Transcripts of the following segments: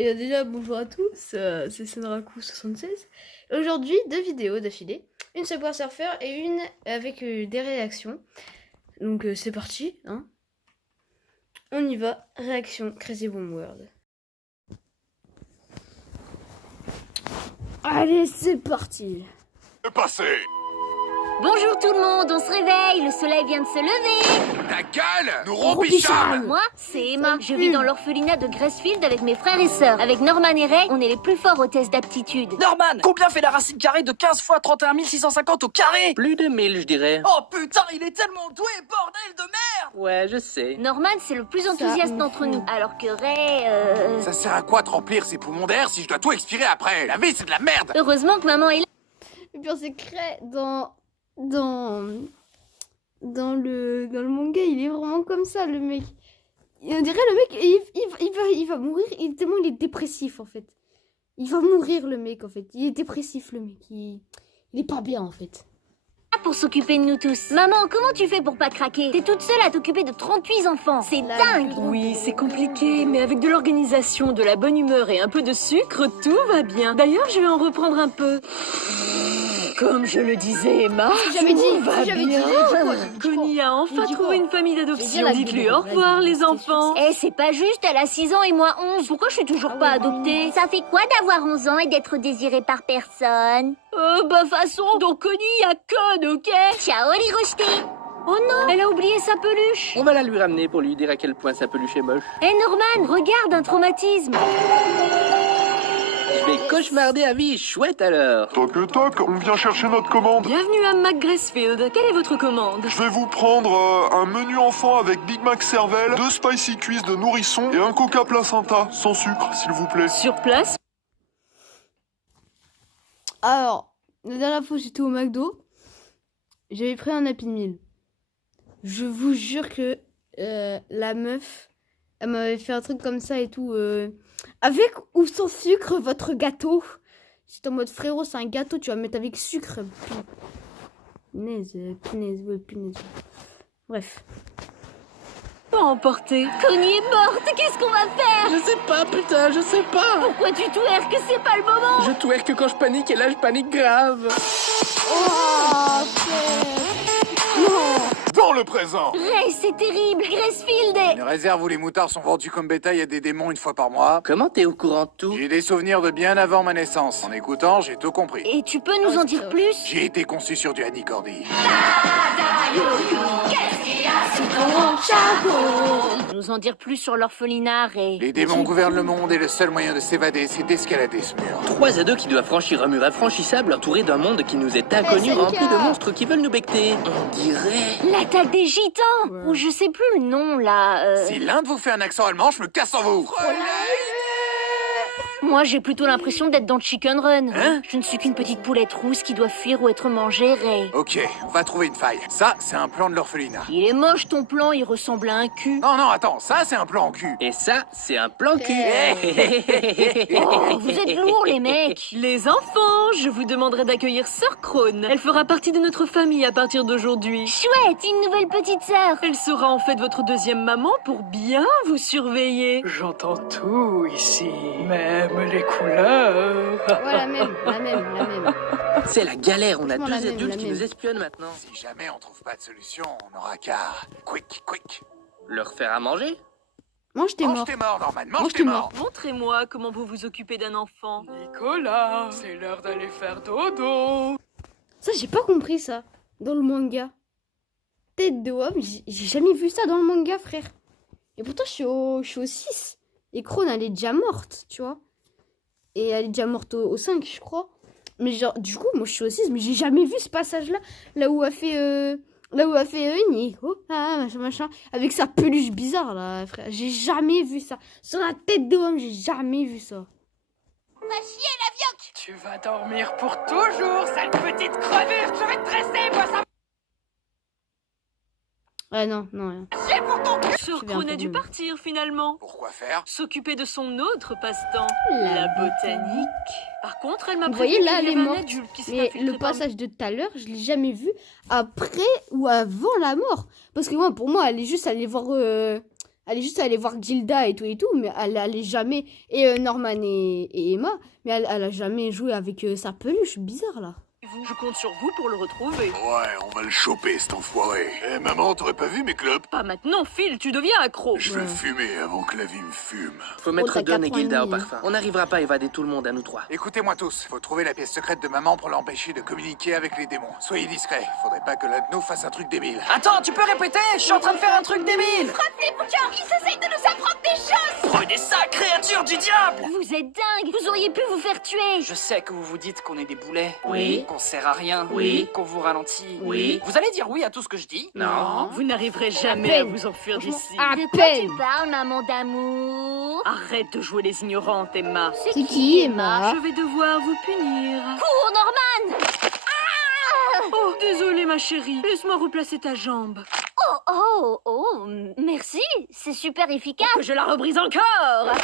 Et déjà, bonjour à tous, c'est Senraku76. Aujourd'hui, deux vidéos d'affilée. Une Subway Surfer et une avec des réactions. Donc c'est parti, hein. On y va, réaction Crazy Bomb World. Allez, c'est parti. C'est passé. Bonjour tout le monde, on se réveille, le soleil vient de se lever. Ta gueule, nous Rompichard. rompichard. Moi, c'est Emma. Je vis dans l'orphelinat de Gracefield avec mes frères et sœurs. Avec Norman et Ray, on est les plus forts aux tests d'aptitude. Norman, combien fait la racine carrée de 15 fois 31 650 au carré? Plus de 1000, je dirais. Oh putain, il est tellement doué, bordel de merde! Ouais, je sais. Norman, c'est le plus enthousiaste d'entre nous. Alors que Ray, Ça sert à quoi de remplir ses poumons d'air si je dois tout expirer après? La vie, c'est de la merde. Heureusement que maman est là. Le pire c'est que Ray, dans le manga, il est vraiment comme ça, le mec. On dirait le mec, il va mourir, tellement il est dépressif en fait. Il va mourir le mec en fait. Il est dépressif le mec. Il est pas bien en fait. Pour s'occuper de nous tous. Maman, comment tu fais pour pas craquer? T'es toute seule à t'occuper de 38 enfants. C'est dingue. Oui, c'est compliqué, mais avec de l'organisation, de la bonne humeur et un peu de sucre, tout va bien. D'ailleurs, je vais en reprendre un peu. Comme je le disais, Emma, J'avais dit, tout va j'avais dit, bien. j'ai dit Connie a enfin dit trouvé quoi une famille J'ai d'adoption. dit la Dites-lui gueule, au la revoir, gueule, les c'était enfants. Eh, c'est pas juste, elle a 6 ans et moi 11. Pourquoi je suis toujours pas adoptée? Ça fait quoi d'avoir 11 ans et d'être désirée par personne? Façon, donc Connie a conne, ok? Ciao les rejetés. Oh non, elle a oublié sa peluche. On va la lui ramener pour lui dire à quel point sa peluche est moche. Eh Norman, regarde, un traumatisme. Je vais cauchemarder à vie, chouette alors. Toc toc, on vient chercher notre commande. Bienvenue à McGracefield. Quelle est votre commande? Je vais vous prendre un menu enfant avec Big Mac cervelle, 2 spicy cuisses de nourrisson et un coca placenta, sans sucre s'il vous plaît. Sur place? Alors, la dernière fois que j'étais au McDo, j'avais pris un Happy Meal. Je vous jure que la meuf, elle m'avait fait un truc comme ça et tout. Avec ou sans sucre, votre gâteau? J'étais en mode frérot, c'est un gâteau, tu vas mettre avec sucre. Punaise, ouais, punaise. Bref. Pas emporté. Connie est morte, qu'est-ce qu'on va faire? Je sais pas, putain, je sais pas. Pourquoi tu twerques? C'est pas le moment. Je twerk quand je panique et là je panique grave. Oh, frère. Non. Dans le présent. Ray, c'est terrible. Gracefield Les réserves où les moutards sont vendus comme bétail à des démons une fois par mois. Comment t'es au courant de tout? J'ai des souvenirs de bien avant ma naissance. En écoutant, j'ai tout compris. Et tu peux nous en dire plus? J'ai été conçu sur du Annie Cordy. Nous en dire plus sur l'orphelinat, Ray. Les démons gouvernent le monde et le seul moyen de s'évader, c'est d'escalader ce mur. 3 ados qui doivent franchir un mur infranchissable entouré d'un monde qui nous est inconnu, salut, rempli de gars. monstres qui veulent nous becter. On dirait... L'attaque des gitans. Ou je sais plus le nom, là. Si l'un de vous fait un accent allemand, je me casse en vous. Moi, j'ai plutôt l'impression d'être dans Chicken Run. Hein? Je ne suis qu'une petite poulette rousse qui doit fuir ou être mangée, Ray. Ok, on va trouver une faille. Ça, c'est un plan de l'orphelinat. Il est moche, ton plan, il ressemble à un cul. Non, non, attends, ça, c'est un plan en cul. Et ça, c'est un plan cul. Oh, vous êtes lourds, les mecs. Les enfants, je vous demanderai d'accueillir Sœur Crone. Elle fera partie de notre famille à partir d'aujourd'hui. Chouette, une nouvelle petite sœur. Elle sera en fait votre deuxième maman pour bien vous surveiller. J'entends tout ici, même les couleurs. Ouais, la même. C'est la galère, on a Franchement, la deux même, adultes la qui même. nous espionnent maintenant. Si jamais on trouve pas de solution, on n'aura qu'à... Quick. Leur faire à manger? Mange tes Mange morts. tes morts, Norman, Mange mange tes tes morts. morts. Montrez-moi comment vous vous occupez d'un enfant. Nicolas, c'est l'heure d'aller faire dodo. Ça, j'ai pas compris ça. Dans le manga. Tête de homme, j'ai jamais vu ça dans le manga, frère. Et pourtant, je suis au 6. Et Krone, elle est déjà morte, tu vois. Et elle est déjà morte au 5, je crois. Mais genre, du coup, moi, je suis au 6, mais j'ai jamais vu ce passage-là. Là où elle fait... Nico, machin, avec sa peluche bizarre, là, frère. J'ai jamais vu ça. Sur la tête de homme, j'ai jamais vu ça. Tu vas dormir pour toujours, sale petite crevure. Je vais te dresser, moi, ça Ah non, rien. chier pour ton cul. Sœur Je vais un Crone peu a dû mieux. partir finalement. Pourquoi faire? S'occuper de son autre passe-temps, La la botanique. Par contre, elle m'a Vous prévenu voyez, là, qu'il y elle est avait un morte. adulte qui s'est Mais infiltré le par- passage de tout à l'heure, je l'ai jamais vu après ou avant la mort. Parce que moi, pour moi, elle est juste allée voir Elle est juste allée voir Gilda et tout, mais elle allait jamais... Et Norman et Emma, mais elle a jamais joué avec sa peluche. Bizarre, là. Je compte sur vous pour le retrouver. Ouais, on va le choper, cet enfoiré. Eh, maman, t'aurais pas vu mes clopes? Pas maintenant, Phil, tu deviens accro. Je vais fumer avant que la vie me fume. Faut mettre t'as Don et 4 ans et Gilda au demi, parfum. On n'arrivera pas à évader tout le monde à nous trois. Écoutez-moi tous, faut trouver la pièce secrète de maman pour l'empêcher de communiquer avec les démons. Soyez discrets, faudrait pas que l'un de nous fasse un truc débile. Attends, tu peux répéter? Je suis en train de faire un truc débile. Les bouquins, ils essayent de nous apprendre des choses. Prenez ça, créature du diable! Vous êtes dingue, vous auriez pu vous faire tuer. Je sais que vous vous dites qu'on est des boulets. Oui. Qu'on sert à rien. Oui. Qu'on vous ralentit. Oui. Vous allez dire oui à tout ce que je dis? Non. Vous n'arriverez jamais À à peine. vous enfuir d'ici. À De quoi peine. tu parles, maman d'amour? Arrête de jouer les ignorantes, Emma. C'est qui, Emma? Je vais devoir vous punir. Cours, Norman! Oh, désolée, ma chérie. Laisse-moi replacer ta jambe. Merci, c'est super efficace. Que je la rebrise encore.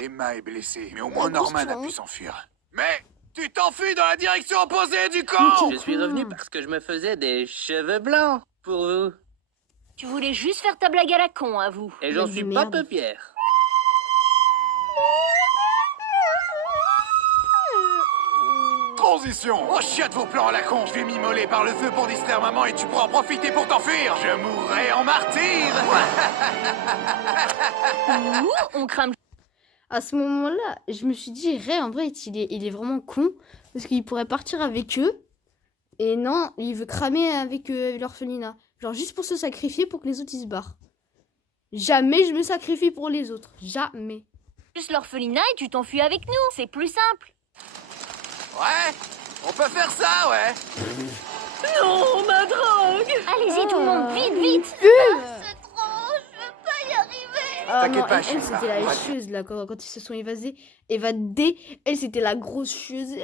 Emma est blessée, mais au moins grosse Norman a chance. pu s'enfuir. Mais tu t'enfuis dans la direction opposée du camp! Je suis revenu parce que je me faisais des cheveux blancs pour vous. Tu voulais juste faire ta blague à la con, à vous. Et j'en Mais suis de pas merde. peu fier. Transition! Oh, chiotte vos plans à la con! Je vais m'immoler par le feu pour distraire maman et tu pourras en profiter pour t'enfuir! Je mourrai en martyr! Ouh, on crame. À ce moment-là, je me suis dit, Ray, en vrai, il est vraiment con. Parce qu'il pourrait partir avec eux. Et non, il veut cramer avec l'orphelinat. Genre, juste pour se sacrifier pour que les autres, ils se barrent. Jamais je me sacrifie pour les autres. Jamais. Juste l'orphelinat et tu t'enfuis avec nous. C'est plus simple. Ouais? On peut faire ça, ouais? Non, ma drogue. Allez-y, tout le monde, vite, vite. Ah T'inquiète non, pas, elle, Sheila, c'était la on va- chieuse, là, quand ils se sont évadés. Elle, c'était la grosse chieuse.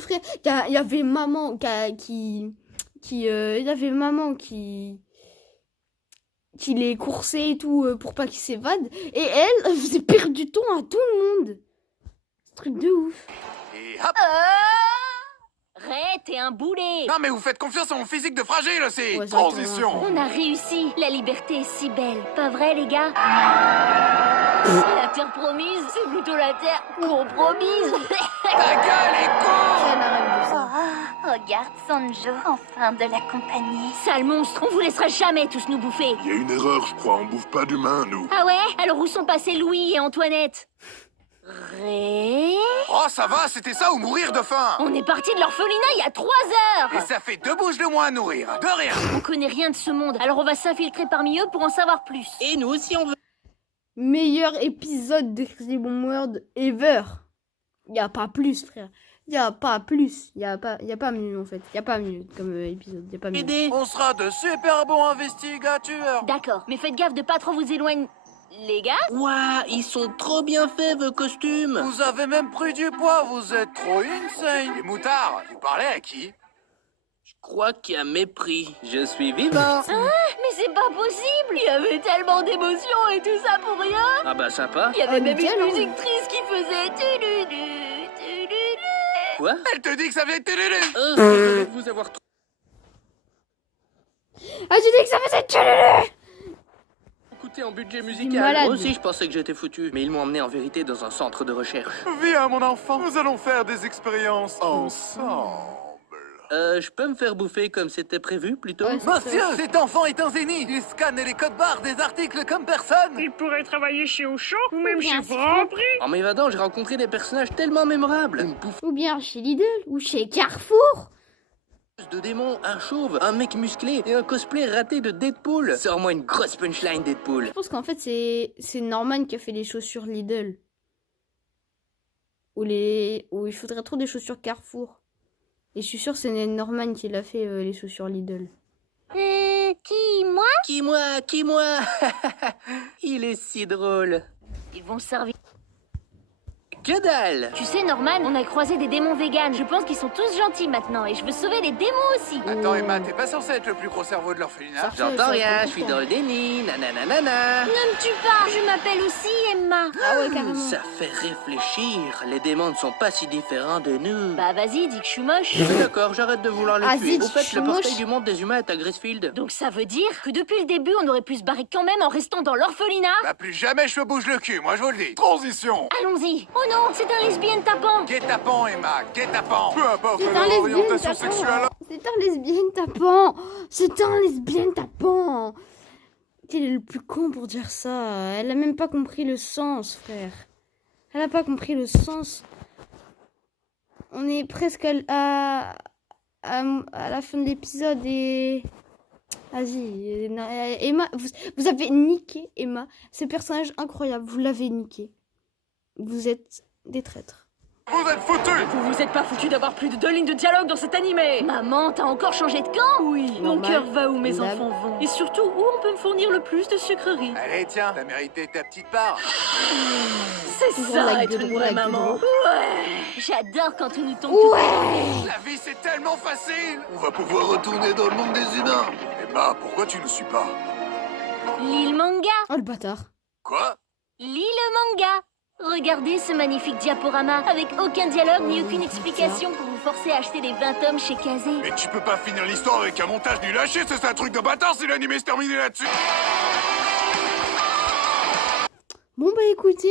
Frère, il y avait maman il y avait maman qui les coursait et tout pour pas qu'ils s'évadent. Et elle faisait perdre du temps à tout le monde. C'est un truc de ouf. Et hop! Ray, t'es un boulet. Non, mais vous faites confiance à mon physique de fragile aussi! Ouais, ça Transition! On a réussi. La liberté est si belle. Pas vrai, les gars? La terre promise, c'est plutôt la terre compromise. Ta gueule est con! Tiens, arrête de ça. Regarde Sanjo, enfin de la compagnie. Sale monstre, on vous laissera jamais tous nous bouffer. Il y a une erreur, je crois, on bouffe pas d'humains, nous. Ah ouais? Alors où sont passés Louis et Antoinette? Ray? Oh, ça va, c'était ça ou mourir de faim! On est parti de l'orphelinat il y a 3 Et heures. ça fait 2 bouches de moins à nourrir, de rien! On connaît rien de ce monde, alors on va s'infiltrer parmi eux pour en savoir plus. Et nous aussi on veut. Meilleur épisode d'Extreme World ever. Y a pas plus, frère. Y a pas plus. Y a pas mieux, en fait. Y a pas mieux comme épisode. Y a pas mieux. Aider. On sera de super bons investigateurs! D'accord, mais faites gaffe de pas trop vous éloigner. Les gars? Ouah, ils sont trop bien faits vos costumes. Vous avez même pris du poids, vous êtes trop insane! Et moutard, vous parlez à qui? Je crois qu'il y a mépris. Je suis vivant. Mais c'est pas possible! Il y avait tellement d'émotions et tout ça pour rien! Ah bah sympa. Il y avait Oh, même nickel, une hein. musique triste qui faisait tu-du-du, tu-du-du. Quoi? Elle te dit que ça vient de Télélé! Désolé de vous avoir trop. Ah, j'ai dit que ça faisait tchalala. Coûté en budget malade. musical. Moi aussi, je pensais que j'étais foutu. Mais ils m'ont emmené en vérité dans un centre de recherche. Viens, mon enfant, nous allons faire des expériences ensemble. Je peux me faire bouffer comme c'était prévu, plutôt? Ouais, Monsieur, cet enfant est un génie! Il scanne les codes barres des articles comme personne! Il pourrait travailler chez Auchan ou même Bien chez sûr. Franprix. En m'évadant, j'ai rencontré des personnages tellement mémorables. Une pouffe Ou bien chez Lidl. Ou chez Carrefour. de démon, un chauve, un mec musclé et un cosplay raté de Deadpool. Sors-moi une grosse punchline, Deadpool. Je pense qu'en fait, c'est Norman qui a fait les chaussures Lidl. Ou il faudrait trop des chaussures Carrefour. Et je suis sûre que c'est Norman qui l'a fait les chaussures Lidl. Qui, moi? Qui moi Il est si drôle. Ils vont servir. Que dalle! Tu sais, Norman, on a croisé des démons véganes. Je pense qu'ils sont tous gentils maintenant et je veux sauver les démons aussi. Attends, Emma, t'es pas censé être le plus gros cerveau de l'orphelinat? J'entends rien, je suis dans le déni, nananana. Ne me tue pas, je m'appelle aussi Emma. Ah ouais, carrément. Ça fait réfléchir, les démons ne sont pas si différents de nous. Bah vas-y, dis que je suis moche. D'accord, j'arrête de vouloir les Ah, tuer. zut, Au fait, je suis le portail moche. du monde des humains est à Gracefield. Donc ça veut dire que depuis le début, on aurait pu se barrer quand même en restant dans l'orphelinat. Bah plus jamais je me bouge le cul, moi je vous le dis. Transition. Allons-y. Oh non, c'est un lesbien tapant. Guet-apens, Emma, guet-apens. Peu importe C'est un leur lesbien orientation tapant. sexuelle. C'est un lesbien tapant. C'est un lesbien tapant. Quel est le plus con pour dire ça? Elle a même pas compris le sens, frère. Elle a pas compris le sens. On est presque à la fin de l'épisode et... Vas-y, Emma, vous avez niqué Emma. Ce personnage incroyable, vous l'avez niqué. Vous êtes des traîtres. Vous êtes foutus. Vous vous êtes pas foutu d'avoir plus de 2 lignes de dialogue dans cet animé? Maman, t'as encore changé de camp? Oui, mon Normal. cœur va où mes Dab. enfants vont. Et surtout, où on peut me fournir le plus de sucreries. Allez, tiens, t'as mérité ta petite part. C'est Toujours ça, la être gueule, une la vraie gueule. maman. Ouais. J'adore quand on nous tombe tout Ouais. La vie c'est tellement facile. On va pouvoir retourner dans le monde des humains. Emma, pourquoi tu ne suis pas? L'île Manga. Oh le bâtard. Quoi? L'île Manga. Regardez ce magnifique diaporama avec aucun dialogue ni aucune explication pour vous forcer à acheter les 20 tomes chez Kazé. Mais tu peux pas finir l'histoire avec un montage nul à chier, c'est un truc de bâtard si l'animé se terminait là-dessus. Bon bah écoutez,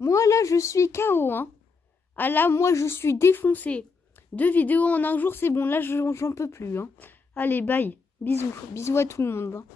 moi là je suis KO hein. Ah là moi je suis défoncé. 2 vidéos en un jour c'est bon, là j'en peux plus hein. Allez bye, bisous, bisous à tout le monde. Hein.